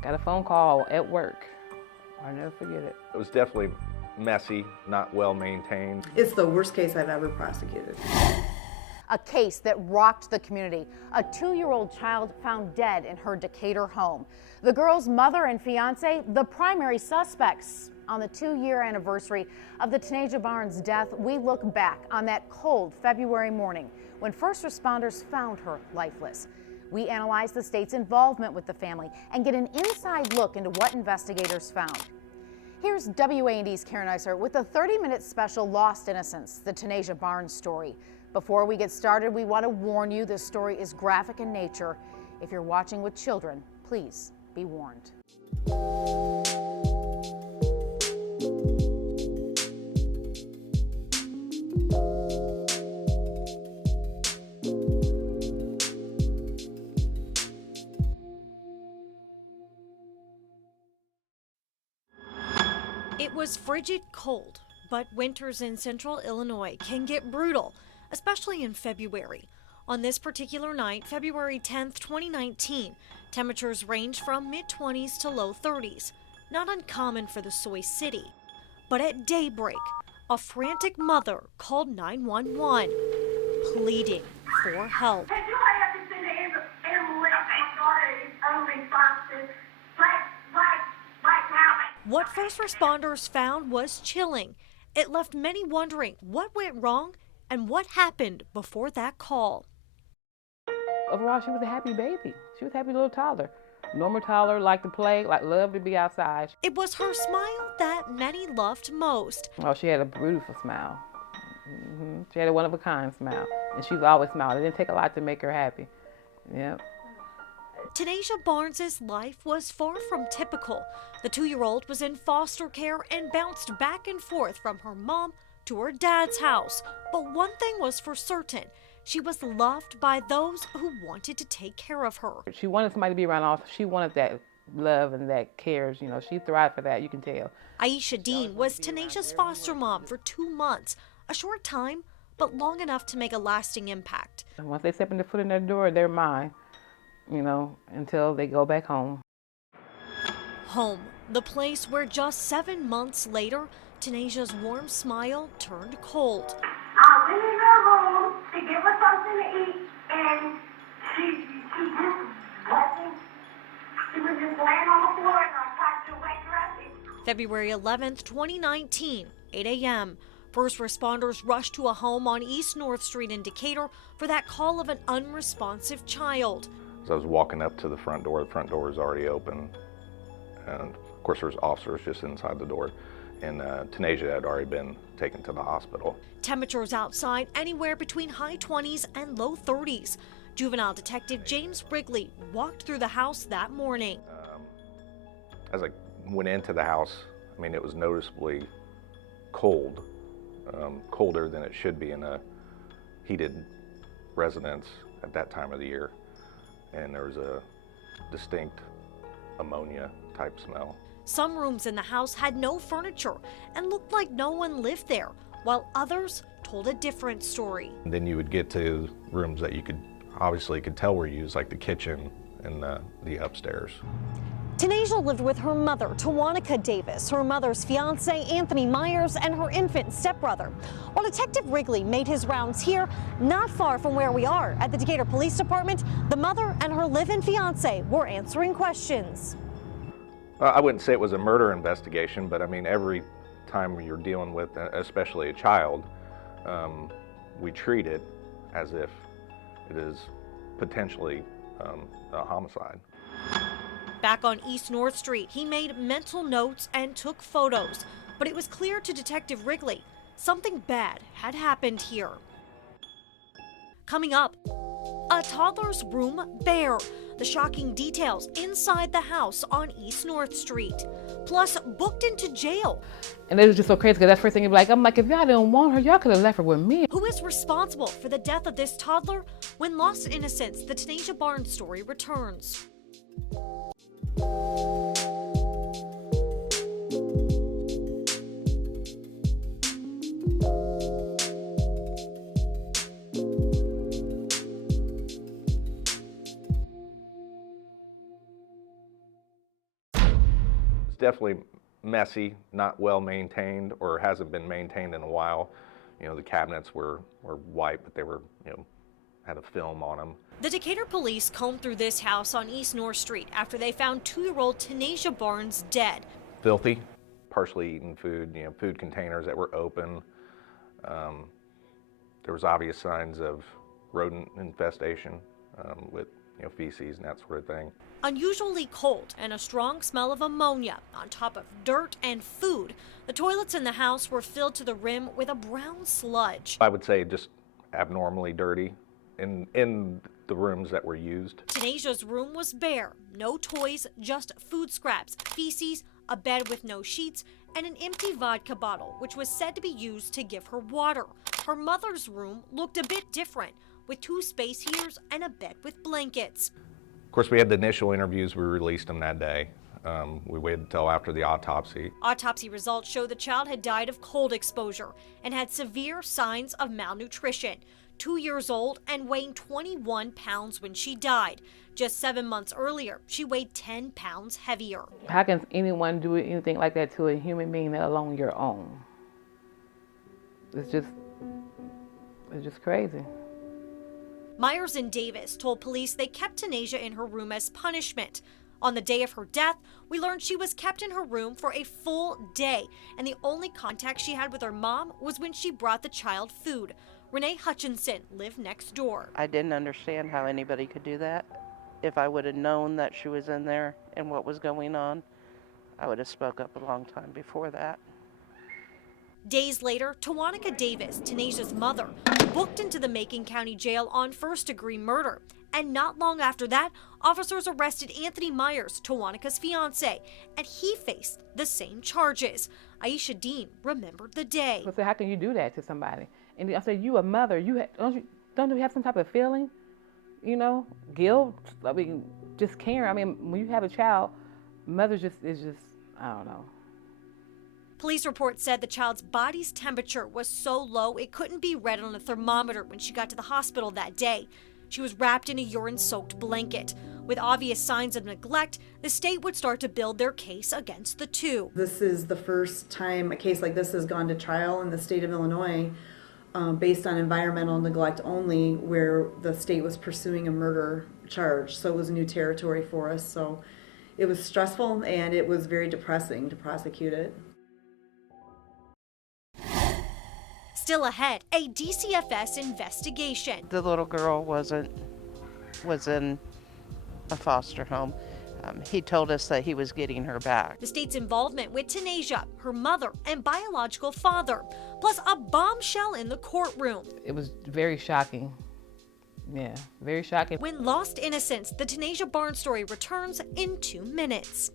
Got a phone call at work. I'll never forget it. It was definitely messy, not well maintained. It's the worst case I've ever prosecuted. A case that rocked the community. A 2-year-old child found dead in her Decatur home. The girl's mother and fiance, the primary suspects. On the 2-year anniversary of the Tanisha Barnes death, we look back on that cold February morning when first responders found her lifeless. We analyze the state's involvement with the family and get an inside look into what investigators found. Here's WAND's Karen Iser with a 30-minute special Lost Innocence, the Tanisha Barnes story. Before we get started, we want to warn you this story is graphic in nature. If you're watching with children, please be warned. It was frigid cold, but winters in central Illinois can get brutal, especially in February. On this particular night, February 10th, 2019, temperatures ranged from mid-20s to low 30s. Not uncommon for the Soy City. But at daybreak, a frantic mother called 911, pleading for help. Have you had everything in ambulance? My daughter is unresponsive. Right now. What first responders found was chilling. It left many wondering what went wrong and what happened before that call. Overall, she was a happy baby. She was a happy little toddler. Normal toddler, liked to play, loved to be outside. It was her smile that many loved most. Oh, she had a beautiful smile. She had a one-of-a-kind smile. And she's always smiled. It didn't take a lot to make her happy. Yep. Tanisha Barnes' life was far from typical. The 2-year-old was in foster care and bounced back and forth from her mom to her dad's house. But one thing was for certain. She was loved by those who wanted to take care of her. She wanted somebody to be around also. She wanted that love and that cares. You know, she thrived for that, you can tell. Aisha Dean was Tanisha's foster mom for 2 months. A short time, but long enough to make a lasting impact. Once they step in the foot in their door, they're mine, you know, until they go back home. Home, the place where just 7 months later, Tanisha's warm smile turned cold. I went in her room to give her something to eat, and she just wasn't. She was just laying on the floor, and I tried to wake her up. February 11th, 2019, 8 a.m. First responders rushed to a home on East North Street in Decatur for that call of an unresponsive child. As I was walking up to the front door was already open. And of course there's officers just inside the door. And Tanisha had already been taken to the hospital. Temperatures outside anywhere between high 20s and low 30s. Juvenile Detective James Wrigley walked through the house that morning. As I went into the house, I mean, it was noticeably cold, colder than it should be in a heated residence at that time of the year. And there was a distinct ammonia type smell. Some rooms in the house had no furniture and looked like no one lived there, while others told a different story. And then you would get to rooms that you could tell were used, like the kitchen and the upstairs. Tanisha lived with her mother, Tawanica Davis, her mother's fiance, Anthony Myers, and her infant stepbrother. While Detective Wrigley made his rounds here, not far from where we are at the Decatur Police Department, the mother and her live-in fiance were answering questions. I wouldn't say it was a murder investigation, but I mean, every time you're dealing with, especially a child, we treat it as if it is potentially a homicide. Back on East North Street, he made mental notes and took photos, but it was clear to Detective Wrigley something bad had happened here. Coming up, a toddler's room bare. The shocking details inside the house on East North Street. Plus, booked into jail. And it was just so crazy because that first thing you'd be like, I'm like, if y'all didn't want her, y'all could have left her with me. Who is responsible for the death of this toddler? When Lost Innocence, the Tanisha Barnes story returns. definitely messy, not well maintained, or hasn't been maintained in a while. You know, the cabinets were white, but they were, you know, had a film on them. The Decatur police combed through this house on East North Street after they found 2-year-old Tanasia Barnes dead. Filthy, partially eaten food, you know, food containers that were open. There was obvious signs of rodent infestation with, you know, feces and that sort of thing. Unusually cold and a strong smell of ammonia on top of dirt and food. The toilets in the house were filled to the rim with a brown sludge. I would say just abnormally dirty in the rooms that were used. Tanasia's room was bare. No toys, just food scraps, feces, a bed with no sheets, and an empty vodka bottle, which was said to be used to give her water. Her mother's room looked a bit different, with 2 space heaters and a bed with blankets. Of course, we had the initial interviews. We released them that day. We waited until after the autopsy. Autopsy results show the child had died of cold exposure and had severe signs of malnutrition. 2 years old and weighing 21 pounds when she died. Just 7 months earlier, she weighed 10 pounds heavier. How can anyone do anything like that to a human being, let alone your own? It's just crazy. Myers and Davis told police they kept Tanasia in her room as punishment. On the day of her death, we learned she was kept in her room for a full day, and the only contact she had with her mom was when she brought the child food. Renee Hutchinson lived next door. I didn't understand how anybody could do that. If I would have known that she was in there and what was going on, I would have spoke up a long time before that. Days later, Tawanica Davis, Tanasia's mother, booked into the Macon County Jail on first-degree murder. And not long after that, officers arrested Anthony Myers, Tawanica's fiance, and he faced the same charges. Aisha Dean remembered the day. So how can you do that to somebody? And I said, you a mother, don't you have some type of feeling? You know, guilt, I mean, just caring. I mean, when you have a child, mother is just, I don't know. Police reports said the child's body's temperature was so low it couldn't be read on a thermometer when she got to the hospital that day. She was wrapped in a urine-soaked blanket. With obvious signs of neglect, the state would start to build their case against the two. This is the first time a case like this has gone to trial in the state of Illinois based on environmental neglect only, where the state was pursuing a murder charge. So it was new territory for us. So it was stressful and it was very depressing to prosecute it. Still ahead, a DCFS investigation. The little girl was in a foster home. He told us that he was getting her back. The state's involvement with Tanasia, her mother, and biological father, plus a bombshell in the courtroom. It was very shocking. Yeah, very shocking. When Lost Innocence, the Tanasia Barnes story returns in 2 minutes.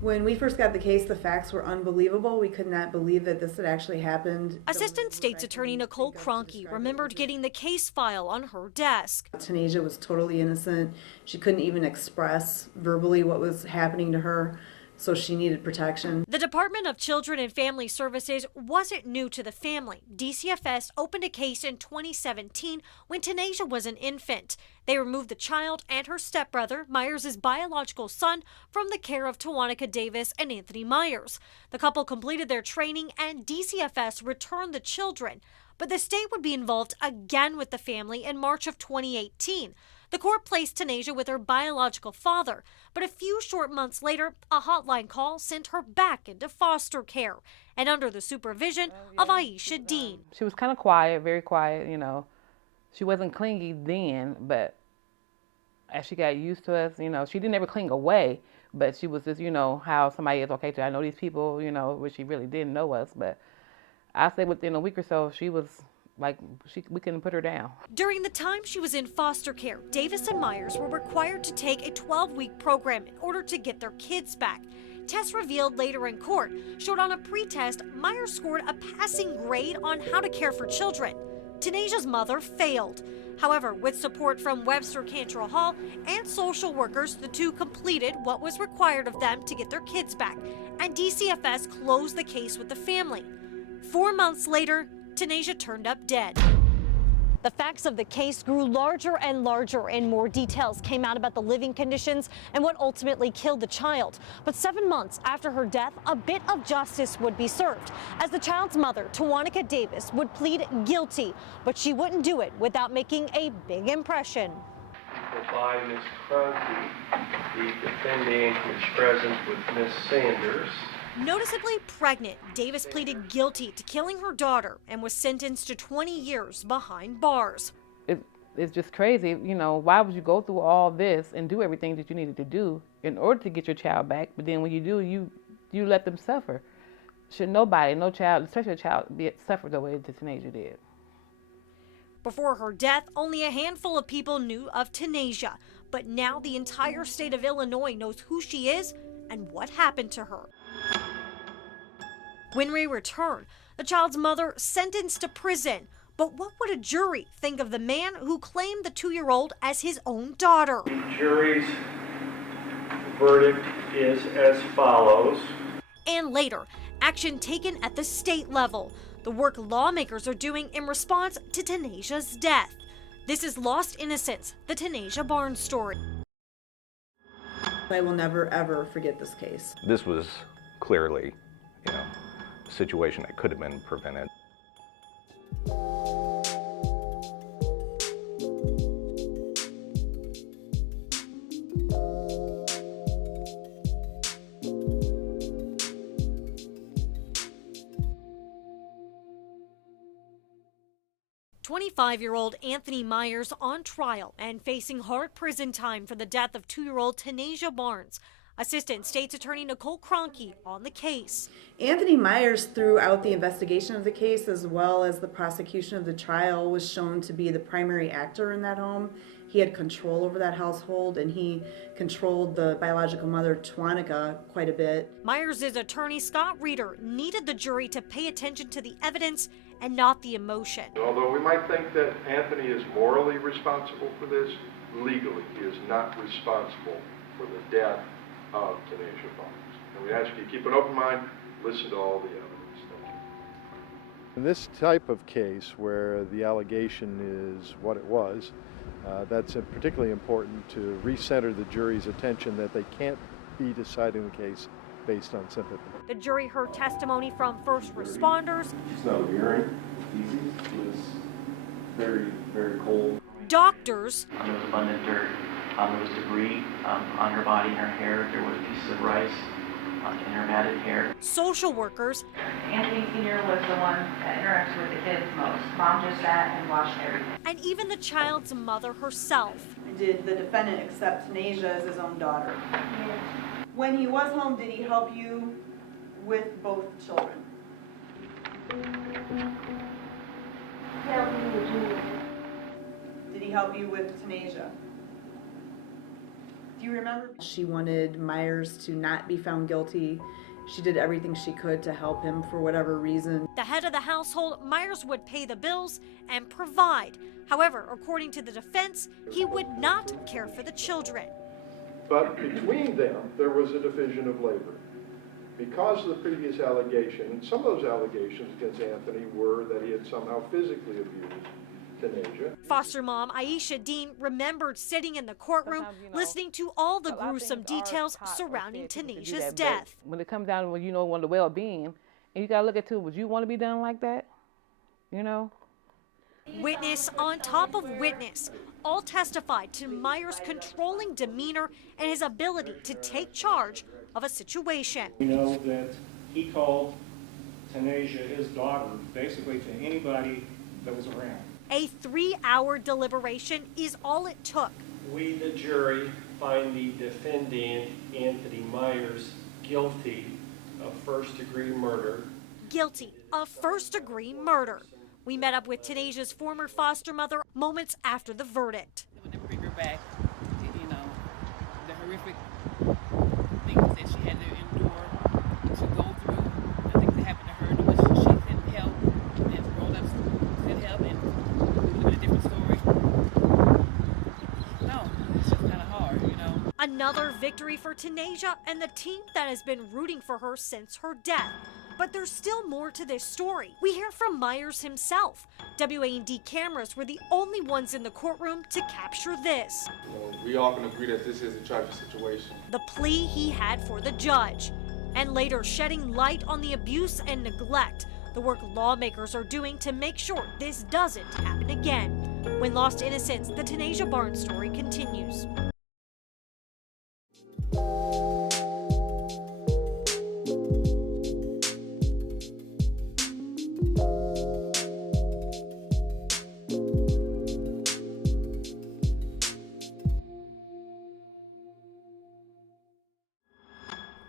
When we first got the case, the facts were unbelievable. We could not believe that this had actually happened. Assistant State's Attorney Nicole Kroenke remembered getting the case file on her desk. Tanasia was totally innocent. She couldn't even express verbally what was happening to her, so she needed protection. The Department of Children and Family Services wasn't new to the family. DCFS opened a case in 2017 when Tanasia was an infant. They removed the child and her stepbrother, Myers' biological son, from the care of Tawanica Davis and Anthony Myers. The couple completed their training and DCFS returned the children. But the state would be involved again with the family in March of 2018. The court placed Tanasia with her biological father, but a few short months later, a hotline call sent her back into foster care and under the supervision of Aisha Dean. She was kind of quiet, very quiet, you know. She wasn't clingy then, but as she got used to us, you know, she didn't ever cling away, but she was just, you know, how somebody is, okay, I know these people, you know, which she really didn't know us, but I say within a week or so, she was like, we couldn't put her down. During the time she was in foster care, Davis and Myers were required to take a 12-week program in order to get their kids back. Tests revealed later in court showed on a pretest Myers scored a passing grade on how to care for children. Tanasia's mother failed. However, with support from Webster Cantrell Hall and social workers, the two completed what was required of them to get their kids back, and DCFS closed the case with the family. 4 months later, Tanasia turned up dead. The facts of the case grew larger and larger, and more details came out about the living conditions and what ultimately killed the child. But 7 months after her death, a bit of justice would be served, as the child's mother, Tawanica Davis, would plead guilty, but she wouldn't do it without making a big impression. By Ms. Cronky, the defendant is present with Ms. Sanders. Noticeably pregnant, Davis pleaded guilty to killing her daughter and was sentenced to 20 years behind bars. It's just crazy, you know, why would you go through all this and do everything that you needed to do in order to get your child back, but then when you do, you let them suffer. Should nobody, no child, especially a child, suffer the way that Tanasia did. Before her death, only a handful of people knew of Tanasia, but now the entire state of Illinois knows who she is and what happened to her. When we return, the child's mother sentenced to prison. But what would a jury think of the man who claimed the 2-year-old as his own daughter? The jury's verdict is as follows. And later, action taken at the state level, the work lawmakers are doing in response to Tanasia's death. This is Lost Innocence, the Tanasia Barnes story. I will never, ever forget this case. This was clearly, you know, a situation that could have been prevented. "25-year-old Anthony Myers on trial and facing hard prison time for the death of 2-year-old Tanasia Barnes. Assistant State's Attorney Nicole Cronky on the case. Anthony Myers, throughout the investigation of the case as well as the prosecution of the trial, was shown to be the primary actor in that home. He had control over that household, and he controlled the biological mother, Tawanica, quite a bit. Myers' attorney, Scott Reeder, needed the jury to pay attention to the evidence and not the emotion. Although we might think that Anthony is morally responsible for this, legally he is not responsible for the death of Tanasia Barnes. And we ask you to keep an open mind, listen to all the evidence. Thank you. In this type of case where the allegation is what it was, that's particularly important to recenter the jury's attention that they can't be deciding the case based on sympathy. The jury heard testimony from first responders. She's not urine, feces. It was very, very cold. Doctors. There was abundant dirt. There was debris on her body and her hair. There was pieces of rice in her matted hair. Social workers. Anthony Sr. was the one that interacted with the kids most. Mom just sat and watched everything. And even the child's mother herself. Did the defendant accept Tanasia as his own daughter? Yes. When he was home, did he help you with both children? Help me with Julia. Did he help you with Tanasia? Do you remember? She wanted Myers to not be found guilty. She did everything she could to help him for whatever reason. The head of the household, Myers would pay the bills and provide. However, according to the defense, he would not care for the children. But between them, there was a division of labor. Because of the previous allegation, and some of those allegations against Anthony were that he had somehow physically abused Tanasia. Foster mom Aisha Dean remembered sitting in the courtroom, listening to all the gruesome details surrounding Tanasia's death. When it comes down to, you know, the well-being, and you gotta look at too, would you want to be done like that? You know? Witness on top of witness, all testified to Myers' controlling demeanor and his ability to take charge of a situation. We know that he called Tanasia his daughter, basically to anybody that was around. A 3-hour deliberation is all it took. We, the jury, find the defendant, Anthony Myers, guilty of first-degree murder. Guilty of first-degree murder. We met up with Tanasia's former foster mother moments after the verdict. They would never bring her back. You know, the horrific things that she had to endure, to go through, the things that happened to her, the ones she couldn't help, and grown ups couldn't help, and it would have been a different story. Another victory for Tanasia and the team that has been rooting for her since her death. But there's still more to this story. We hear from Myers himself. WAND cameras were the only ones in the courtroom to capture this. We all can agree that this is a tragic situation. The plea he had for the judge, and later shedding light on the abuse and neglect, the work lawmakers are doing to make sure this doesn't happen again. When Lost Innocence, the Tanasia Barnes story continues.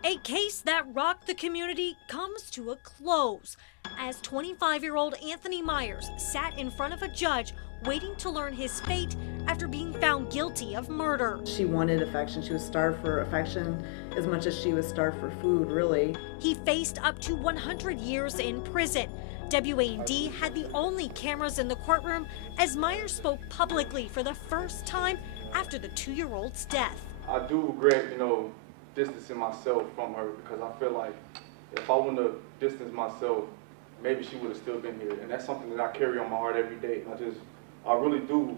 A case that rocked the community comes to a close as 25-year-old Anthony Myers sat in front of a judge waiting to learn his fate after being found guilty of murder. She wanted affection. She was starved for affection as much as she was starved for food, really. He faced up to 100 years in prison. WAND had the only cameras in the courtroom as Myers spoke publicly for the first time after the 2-year-old's death. I do regret, distancing myself from her because I feel like if I wouldn't have distanced myself, maybe she would have still been here. And that's something that I carry on my heart every day. I really do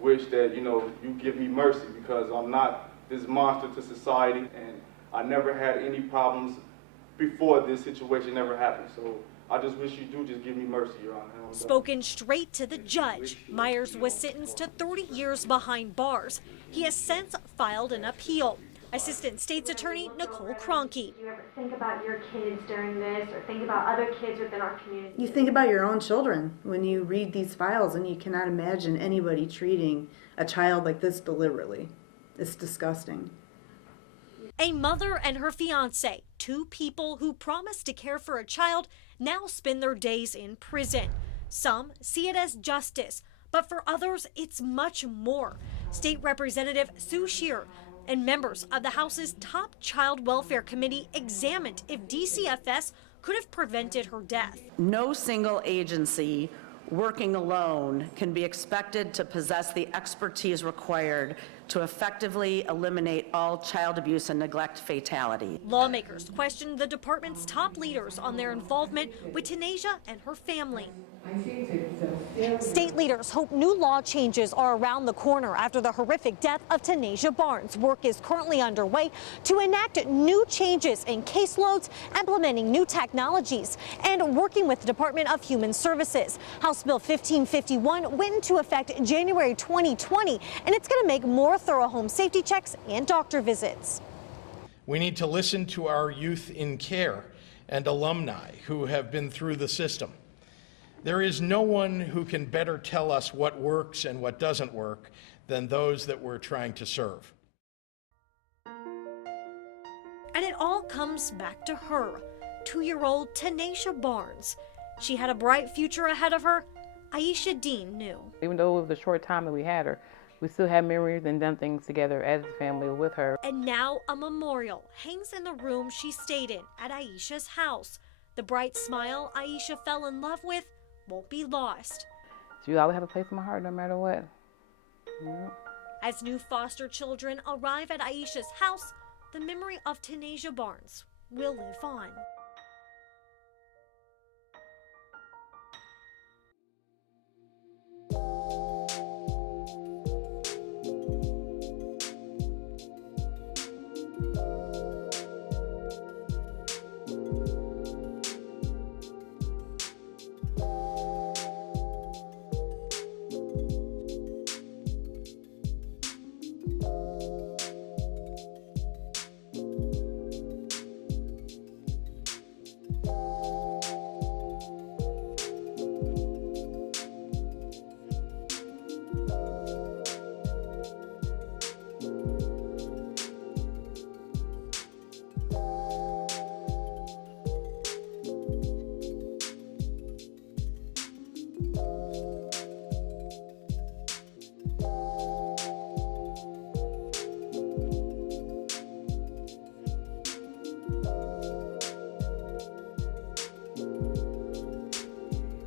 wish that, you give me mercy because I'm not this monster to society and I never had any problems before this situation ever happened. So I just wish you do just give me mercy, Your Honor. Spoken straight to the judge, Myers was sentenced to 30 years behind bars. He has since filed an appeal. Assistant State's Attorney Nicole Cronky. Do you ever think about your kids during this or think about other kids within our community? You think about your own children when you read these files, and you cannot imagine anybody treating a child like this deliberately. It's disgusting. A mother and her fiance, two people who promised to care for a child, now spend their days in prison. Some see it as justice, but for others, it's much more. State Representative Sue Shear and members of the House's top child welfare committee examined if DCFS could have prevented her death. No single agency working alone can be expected to possess the expertise required to effectively eliminate all child abuse and neglect fatality. Lawmakers questioned the department's top leaders on their involvement with Tanasia and her family. State leaders hope new law changes are around the corner after the horrific death of Tanasia Barnes. Work is currently underway to enact new changes in caseloads, implementing new technologies, and working with the Department of Human Services. House Bill 1551 went into effect January 2020, and it's going to make more thorough home safety checks and doctor visits. We need to listen to our youth in care and alumni who have been through the system. There is no one who can better tell us what works and what doesn't work than those that we're trying to serve. And it all comes back to her, 2-year-old Tanasia Barnes. She had a bright future ahead of her. Aisha Dean knew. Even though it was a short time that we had her, we still had memories and done things together as a family with her. And now a memorial hangs in the room she stayed in at Aisha's house. The bright smile Aisha fell in love with won't be lost. So you always have a place in my heart no matter what. Yeah. As new foster children arrive at Aisha's house, the memory of Tanasia Barnes will live on.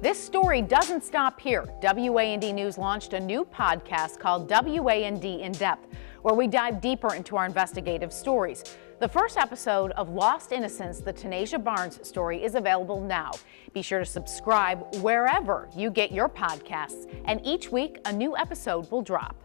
This story doesn't stop here. WAND News launched a new podcast called WAND In Depth, where we dive deeper into our investigative stories. The first episode of Lost Innocence, the Tanasia Barnes story, is available now. Be sure to subscribe wherever you get your podcasts, and each week a new episode will drop.